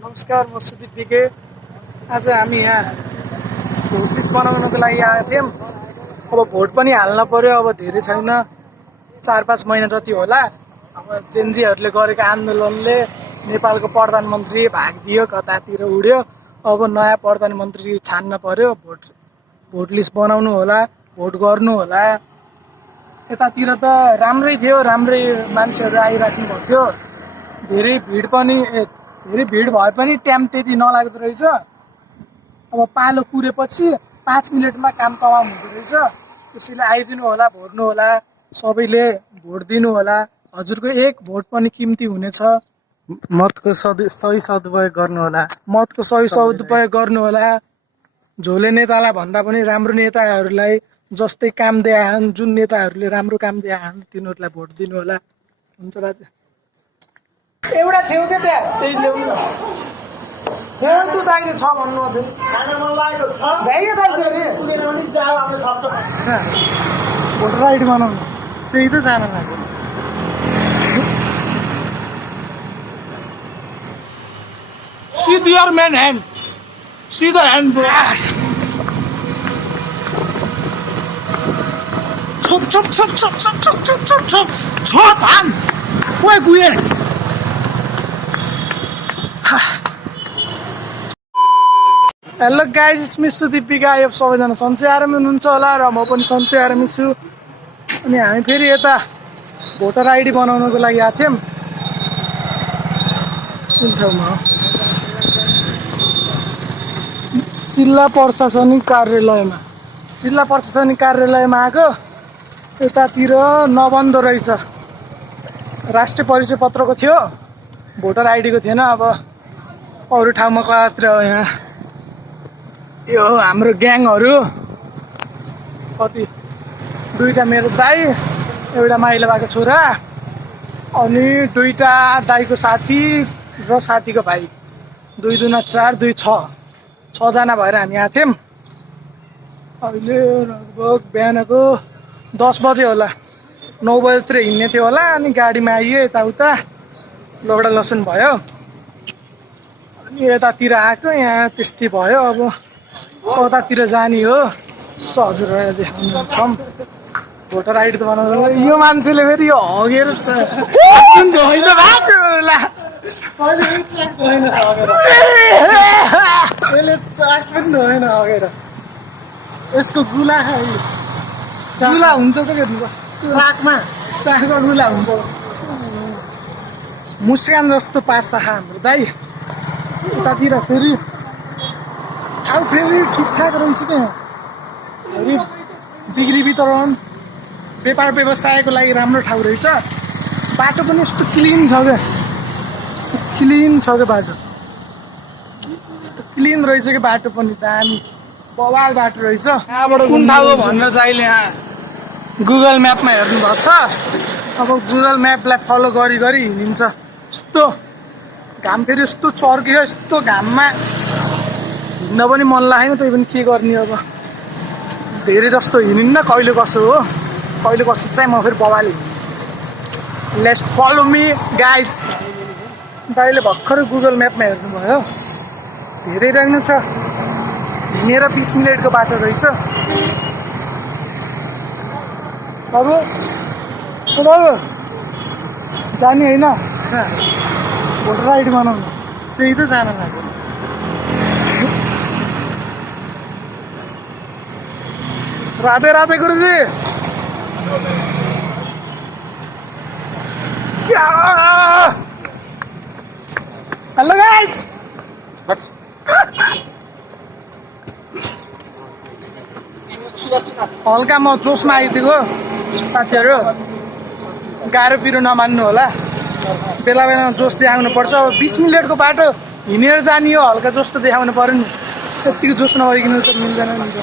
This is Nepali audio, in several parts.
नमस्कार, म सुदीप बिके। आज हामी यहाँ भोट लिस्ट बनाउनको लागि आएका थियौँ। अब भोट पनि हाल्न पर्यो, अब धेरै छैन, 4-5 महिना जति होला। अब जेनजीहरूले गरेको आन्दोलनले नेपालको प्रधानमन्त्री भागिदियो, कतातिर उड्यो। अब नयाँ प्रधानमन्त्री छान्न पर्यो, भोट लिस्ट बनाउनु होला, भोट गर्नु होला। यतातिर त राम्रै थियो, राम्रै मान्छेहरू आइराख्नु भएको थियो। धेरै भिड भए पनि टाइम त्यति नलाग्दो रहेछ। अब पालो कुरेपछि 5 मिनटमा काम तमाम हुँदो रहेछ। त्यसैले आइदिनु होला, भोट्नु होला, सबैले भोट दिनु होला। हजुरको एक भोट पनि किम्ती हुनेछ। मतको सही सदुपयोग गर्नु होला। मतको सही सदुपयोग गर्नु होला। झोले नेतालाई भन्दा पनि राम्रो नेताहरूलाई जस्तै काम दिएछन्, जुन नेताहरूले राम्रो काम दिएछन् तिनीहरूलाई भोट दिनु होला। हुन्छ बाजे। एउटा थियो क्या त्यहाँ, त्यही ल्याउनु न। त्यो दाइले छ भन्नु थियो। भ्याइयो दाइले अरे भोटर आइडी बनाउनु, त्यही त जान लाग्यो। See your man hand. See the hand. Chop hand. Why guye? Hello guys, स्मिथ सुदीप बिके। अब सबैजना सन्चै आरामै हुनुहुन्छ होला र म पनि सन्चै आरामै छु। अनि हामी फेरि यता भोटर आइडी बनाउनको लागि आएको थियौँ। कुन ठाउँमा हो? जिल्ला प्रशासनिक कार्यालयमा। जिल्ला प्रशासनिक कार्यालयमा आएको। यतातिर नबन्द रहेछ। राष्ट्रिय परिचय पत्रको थियो, भोटर आइडीको थिएन। अब अरू ठाउँमा कतातिर हो? यहाँ यो हाम्रो ग्याङहरू कति, 2टा मेरो दाई, एउटा माइला भएको छोरा, अनि 2टा दाईको साथी र साथीको भाइ। 2 दुना 4, 2 6, 6जना भएर हामी आएको थियौँ। अहिले लगभग बिहानको 10 बजे होला, 9 बजेतिर हिँड्ने थियो होला। अनि गाडीमा आइयो, यताउता लौडा लसन भयो। अनि यतातिर आएको, यहाँ त्यस्तै भयो। अब कतातिर जाने हो हजुरहरूलाई देखाउनुहुन्छ। भोटर आइडी त बनाउनु। यो मान्छेले फेरि यो हगेर यसले चाट पनि धोएन हगेर। यसको गुला खायो। गुला हुन्छ त चाकमा गुला हुन्छ। मुस्कान जस्तो पास्छ हाम्रो दाई। यतातिर फेरि ठाउँ फेरि ठिकठाक रहेछ क्या। फेरि बिक्री वितरण, व्यापार व्यवसायको लागि राम्रो ठाउँ रहेछ। बाटो पनि यस्तो क्लिन छ क्या, क्लिन छ क्या बाटो। यस्तो क्लिन रहेछ कि बाटो पनि दामी बवाल बाटो रहेछ। यहाँबाट कुन ठाउँ हो भनेर दाइले यहाँ गुगल म्यापमा हेर्नु भएको छ। अब गुगल म्यापलाई फलो गरी हिँडिन्छ। यस्तो घाम फेरि यस्तो चर्कियो, यस्तो घाममा हिँड्न पनि मन लागेन। त्यही पनि के गर्ने, अब धेरै जस्तो हिँडिन्न। कहिले कसो हो, कहिले कसो चाहिँ म फेरि बवाले हिँड्छु। Let's follow me guys. दाइले भर्खरै गुगल म्यापमा हेर्नुभयो, धेरै राम्रो छ। हिँडेर 20 मिनटको बाटो रहेछ। अब जाने होइन, भोटर आइडी बनाउनु। त्यही त जान लाग्यो। राधे राधे गुरुजी। Hello guys. हल्का म जोसमा आइदिएको साथीहरू, गाह्रो पिरो नमान्नु होला। बेला बेलामा जोस देखाउनु पर्छ। अब 20 मिनटको बाटो हिँडेर जाने हो, हल्का जोस त देखाउनु पर्यो नि। त्यतिको जोस नभइकन त मिल्दैन नि त।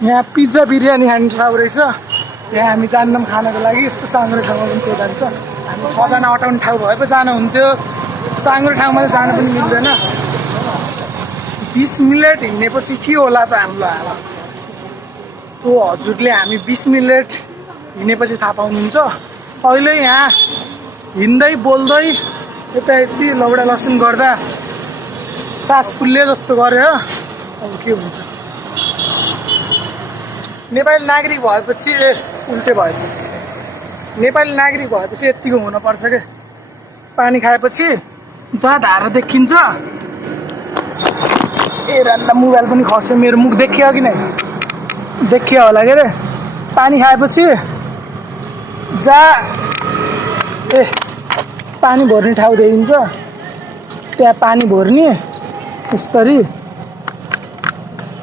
यहाँ पिज्जा बिरयानी खाने ठाउँ रहेछ। यहाँ हामी जान्नौँ खानको लागि। यस्तो साँग्रो ठाउँमा पनि त्यो जान्छ। हामी 6जना अटाउने ठाउँ भए पो जानु हुन्थ्यो, साँग्रो ठाउँमा त जानु पनि मिल्दैन। 20 मिनट हिँडेपछि के होला त हाम्रो हालत। त्यो हजुरले हामी 20 मिनट हिँडेपछि थाहा पाउनुहुन्छ। अहिले यहाँ हिँड्दै बोल्दै यता यति लौडा लसुन गर्दा सास फुल्ले जस्तो गऱ्यो अब के हुन्छ। नेपाली नागरिक भएपछि उल्टे भएछ। नेपाली नागरिक भएपछि यत्तिको हुनुपर्छ के पानी खाएपछि जहाँ धारा देखिन्छ ए रान्ना मोबाइल पनि खस्यो मेरो मुख देखियो कि नै देखियो होला के अरे पानी खाएपछि जहाँ पानी भर्ने ठाउँ देखिन्छ त्यहाँ पानी भर्ने यसरी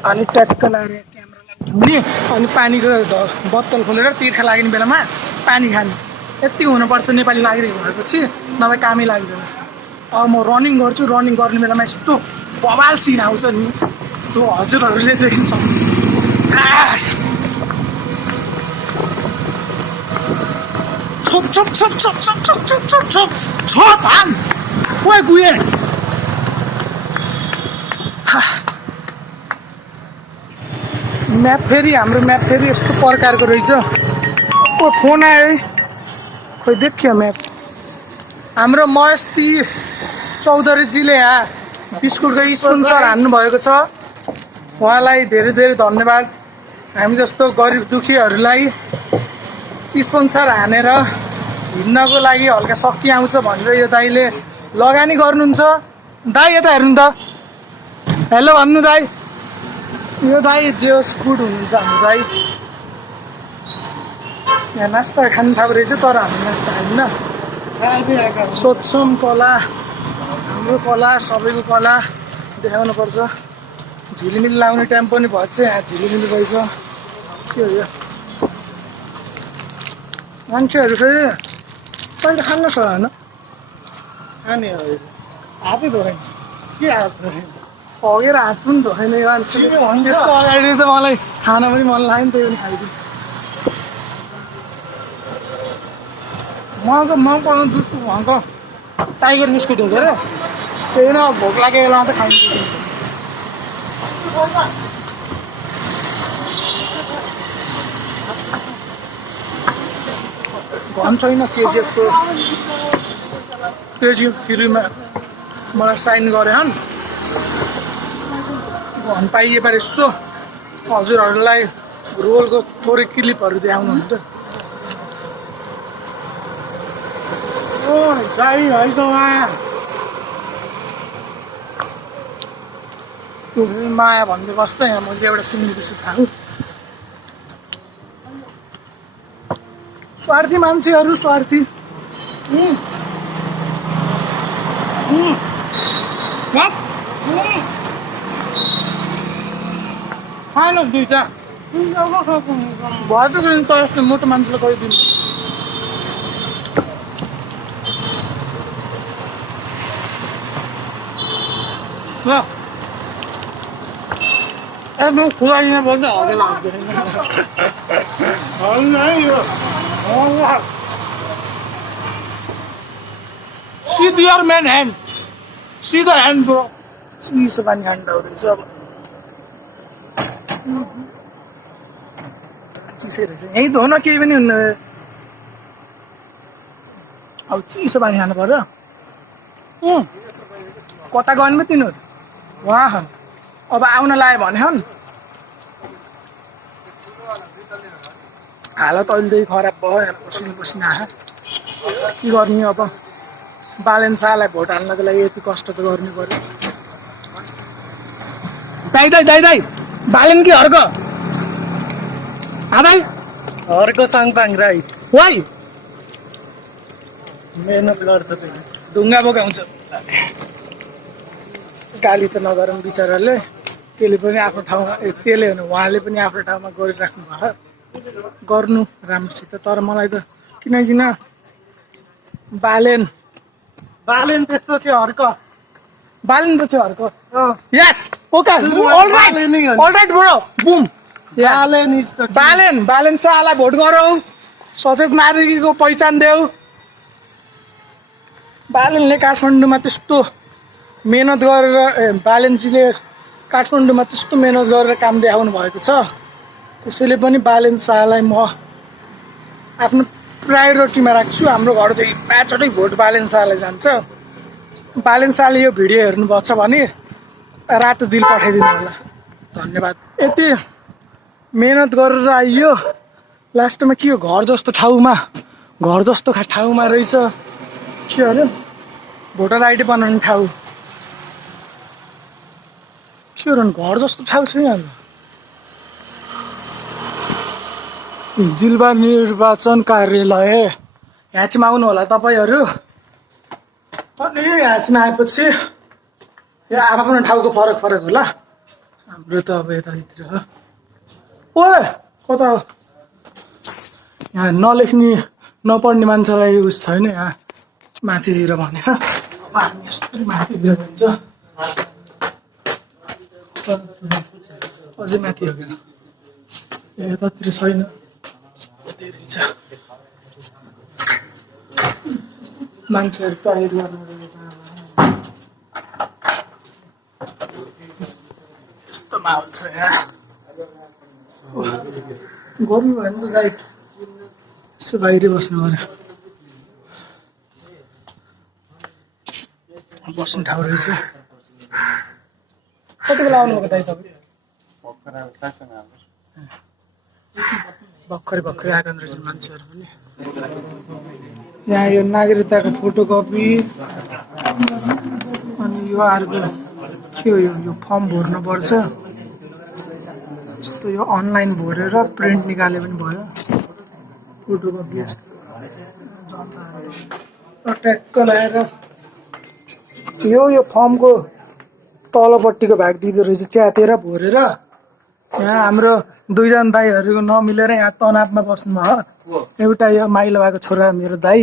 अनि ट्याक्क लगाएर क्यामेरा लगाउने अनि पानीको बोतल खोलेर तिर्खा लाग्ने बेलामा पानी खाने यति हुनुपर्छ नेपाली नागरिक भएपछि नभए कामै लाग्दैन। अब म रनिङ गर्छु रनिङ गर्ने बेलामा यस्तो बवाल सिन आउँछ नि त्यो हजुरहरूले देख्न सक्नुहुन्छ। छोप छोप छोप छोप छोप छोप छोप छोप छोप छोप हान ओए गुए म्याप फेरि हाम्रो म्याप फेरि यस्तो प्रकारको रहेछ। ओ फोन आयो है खोइ देखियो म्याप। हाम्रो महेशटी चौधरीजीले यहाँ बिस्कुटको स्पोन्सर हान्नु भएको छ उहाँलाई धेरै धेरै धन्यवाद। हामी जस्तो गरिब दुखीहरूलाई स्पोन्सर हानेर हिँड्नको लागि हल्का शक्ति आउँछ भनेर यो दाइले लगानी गर्नुहुन्छ। दाइ यता हेर्नु त हेलो भन्नु दाइ। यो दाइ जे होस् गुड हुनुहुन्छ हाम्रो दाइ। यहाँ नास्ता खाने ठाउँ रहेछ तर हामी नास्ता खाँदैन। सोध्छौँ कला हाम्रो कला सबैको कला देखाउनु पर्छ। झिलिमिली लाउने टाइम पनि भएछ यहाँ झिलिमिली भएछ के हो यो मान्छेहरू फेरि तैँले खानु छ होइन खाने हातै धोएन के हात धोएन हगेर हात पनि धोएन यो मान्छेले। त्यसको अगाडि त मलाई खाना पनि मन लाग्यो नि त्यही पनि खाइदिउँ। म पाउनु दुधको उहाँको टाइगर बिस्कुट हो के अरे त्यही न भोक लागेको बेलामा त खाइदिन्छु। घन छैन केजिएफको केजिएफ 3 मलाई साइन गरे हन् घन पाइए पारे यसो हजुरहरूलाई रोलको थोरै क्लिपहरू देखाउनु हुन्छ। गाई है त माया भन्दै बस्दा यहाँ मैले एउटा सुनेको खाऊ। स्वार्थी मान्छेहरू स्वार्थी। खानुहोस् दुइटा भयो त यस्तो मोटो मान्छेलाई गइदिनु। ल एकदम खुलाइदिन पर्छ हगे लाग्दैन। See your man hand. See the hand bro. See the man hand out is अब चिसो रहेछ यही धो न केही पनि हुन्न। अब चिसो पानी खानु पर्यो। कता गयो तिनीहरू उहाँ हन् अब आउन लाग्यो भने हन् हालत अहिले खराब भयो पसिना पसिना आयो के गर्ने। अब बालेन शाहलाई भोट हाल्नको लागि यति कष्ट त गर्नु पर्यो। दाइ दाइ दाइ दाइ बालेन कि हर्क दाइ हर्क साङपाङ राई वाइ मेहनत गर्छ ढुङ्गा बोकाउँछ गाली त नगरौँ बिचराले। त्यसले पनि आफ्नो ठाउँमा त्यसले होइन उहाँले पनि आफ्नो ठाउँमा गरिराख्नु भयो गर्नु राम्रोसित। तर मलाई त किन बालेन त्यसपछि हर्क बालेन पछि Harka yes okay alright bro boom Balen शाहलाई भोट गरौ सचेत नागरिकको पहिचान देऊ। बालेनले काठमाडौँमा त्यस्तो मेहनत गरेर बालेनजीले काठमाडौँमा त्यस्तो मेहनत गरेर काम देखाउनु भएको छ। त्यसैले पनि बालेन शाहलाई म आफ्नो प्रायोरिटीमा राख्छु। हाम्रो घरदेखि 5वटै भोट बालेन शाहलाई जान्छ। बालेन शाहले यो भिडियो हेर्नुभएको छ भने रातो दिल पठाइदिनु होला धन्यवाद। यति मेहनत गरेर आइयो लास्टमा के हो घर जस्तो ठाउँमा रहेछ के अरे भोटर आइडी बनाउने ठाउँ के हो घर जस्तो ठाउँ छ यहाँ जिल्ला निर्वाचन कार्यालय ह्याचमा आउनु होला तपाईँहरू। अनि ह्याचमा आएपछि यो आफ्नो ठाउँको फरक होला हाम्रो त अब यतातिर हो ओ कता हो यहाँ नलेख्ने नपढ्ने मान्छेलाई उस छैन यहाँ माथितिर भने अब हामी यस्तो माथितिर जान्छ अझै माथि हो यतातिर छैन धेरै छ मान्छेहरू टयलेट गर्नु यस्तो माहौल छ यहाँ गर्नु भयो भने त गाई यसो बाहिरै बस्नु पर्यो बस्ने ठाउँ रहेछ। कति बेला आउनुभएको दाइ तपाईँ भर्खरै आएको रहेछ मान्छेहरू पनि यहाँ यो नागरिकताको फोटोकपी अनि यो अर्को के हो यो फर्म भर्नुपर्छ यस्तो यो अनलाइन भरेर प्रिन्ट निकाले पनि भयो फोटोकपी ट्याक्क लगाएर यो फर्मको तलपट्टिको भाग दिँदो रहेछ च्यातेर भरेर यहाँ हाम्रो दुईजना दाईहरूको नमिलेर यहाँ तनावमा बस्नु भयो एउटा यो माइलो भएको छोरा मेरो दाई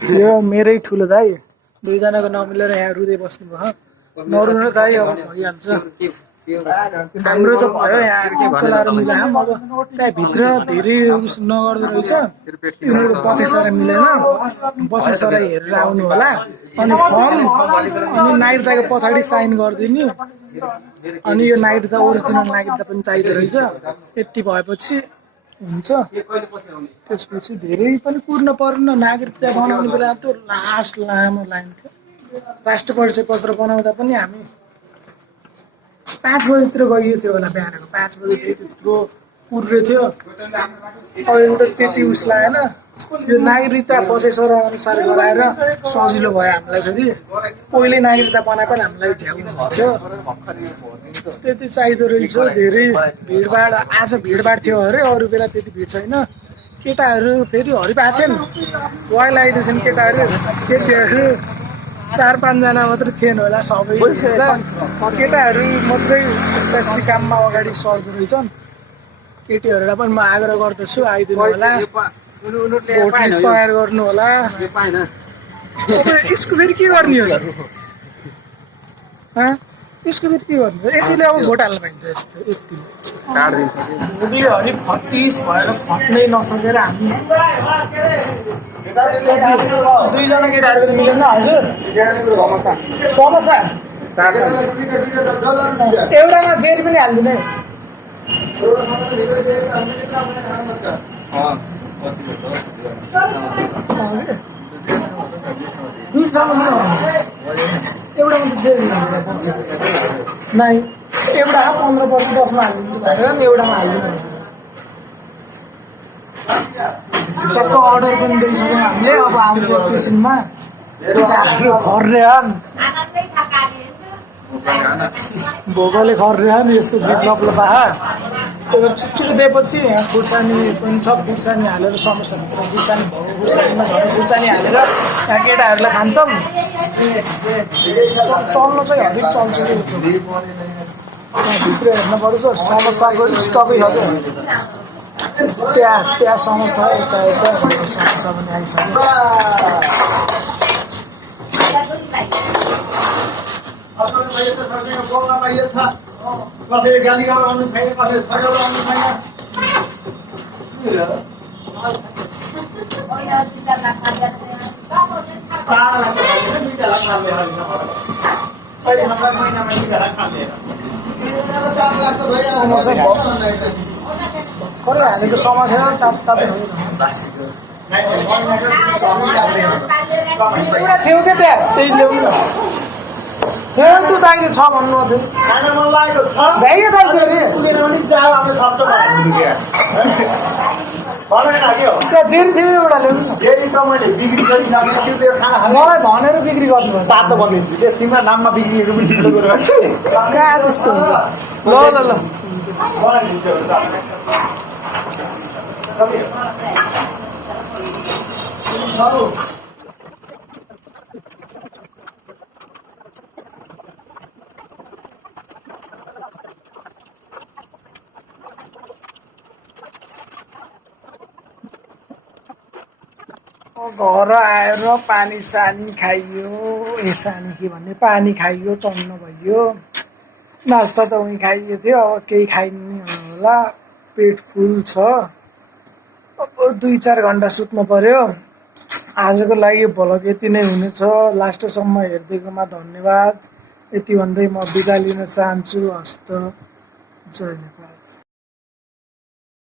यो मेरै ठुलो दाई दुईजनाको नमिलेर यहाँ रुँदै बस्नु भयो नरुनु दाई अब भइहाल्छ हाम्रो त भयो यहाँ लाएर मिलाएँ अब त्यहाँभित्र धेरै उस नगर्दो रहेछ यिनीहरू बसेसरा मिलेन बसेसरा हेरेर आउनु होला अनि फर्म अनि नागरिकताको पछाडि साइन गरिदिने अनि यो नागरिकता ओरिजिनल नागरिकता पनि चाहिँदो रहेछ यति भएपछि हुन्छ त्यसपछि धेरै पनि कुर्न पर्न नागरिकता बनाउने बेला त्यो लास्ट लामो लाइन थियो राष्ट्र परिचय पत्र बनाउँदा पनि हामी 5 बजीतिर गइयो थियो होला बिहानको 5 बजी त्यत्रो कुर्रे थियो अहिले त त्यति उस लागेन यो नागरिकता बसेसर अनुसार गराएर सजिलो भयो हामीलाई फेरि पहिले नागरिकता बनाए पनि हामीलाई झ्याउनु थियो त्यति चाहिँदो रहेछ धेरै भिडभाड आज भिडभाड थियो अरे अरू बेला त्यति भिड छैन केटाहरू फेरि हरिरहेको थिएन वाइ लगाइदिएको थिएन केटाहरू 4-5 जना मात्रै थिएन होला सबै केटाहरू मात्रै यस्ता यस्ता काममा अगाडि सर्दो रहेछन् केटीहरूलाई पनि म आग्रह गर्दछु आइदिनु होला भोट लिस्ट तयार गर्नु होला यसको फेरि के गर्ने होला यसको फेरि के गर्नु यसैले अब भोट हाल्नु पाइन्छ यस्तो यति भोटले हरि खटिस भएर खट्नै नसकेर हामी दुईजना केटाहरूको मिलेन हजुर समस्या एउटामा जेल पनि हालिदिने एउटामा जेल नै एउटा 15 वर्ष 10मा हालिदिन्छ भनेर एउटामा हालिदिनु टक्क अर्डर पनि दिइसक्यौँ हामीले अब आउँछ एकैछिनमा खर्रेहन् भोगले खर्रेहन् यसको जिप लपलपाहा त्यो छिटो दिएपछि यहाँ खुर्सानी पनि छ खुर्सानी हालेर समस्याभित्र खुर्सानीमा झन् खुर्सानी हालेर यहाँ केटाहरूलाई खान्छौँ चल्नु चाहिँ हरिक चल्छ भित्र हेर्नु पर्छ समस्याको स्टकै छ क्या त्यहाँ समस्या यता समस्या पनि आइसक्यो खरै हालेको समस्या तातो एउटा थियो क्या त्यहाँ त्यही ल्याउनु तँ दाइले छ भन्नु थियो खाना मन लागेको छ भ्याइयो दाइ चाहिँ अरे पुगेन भने जाऊ आउने खर्च बनाइदिनु क्या भनेर लाग्यो त्यहाँ जेरी थियो एउटा ल्याउनु न फेरि त मैले बिक्री गरिसकेको छु त्यो खाना खाने मलाई भनेर बिक्री गर्नु भयो तातो बनिदिन्छु त्यो तिम्रो नाममा बिक्रीहरू पनि ठुलो कुरो कहाँ त्यस्तो हुन्छ ल ल ल घर आएर पानी सानी खाइयो ए सानी के भन्ने पानी खाइयो टन्न भइयो नास्ता त उहीँ खाइयो थियो अब केही खाइने होला पेट फुल छ अब 2-4 घन्टा सुत्नु पर्यो आजको लागि भ्लग यति नै हुनेछ लास्टसम्म हेरिदिएकोमा धन्यवाद यति भन्दै म बिदा लिन चाहन्छु हस्त जय नेपाल।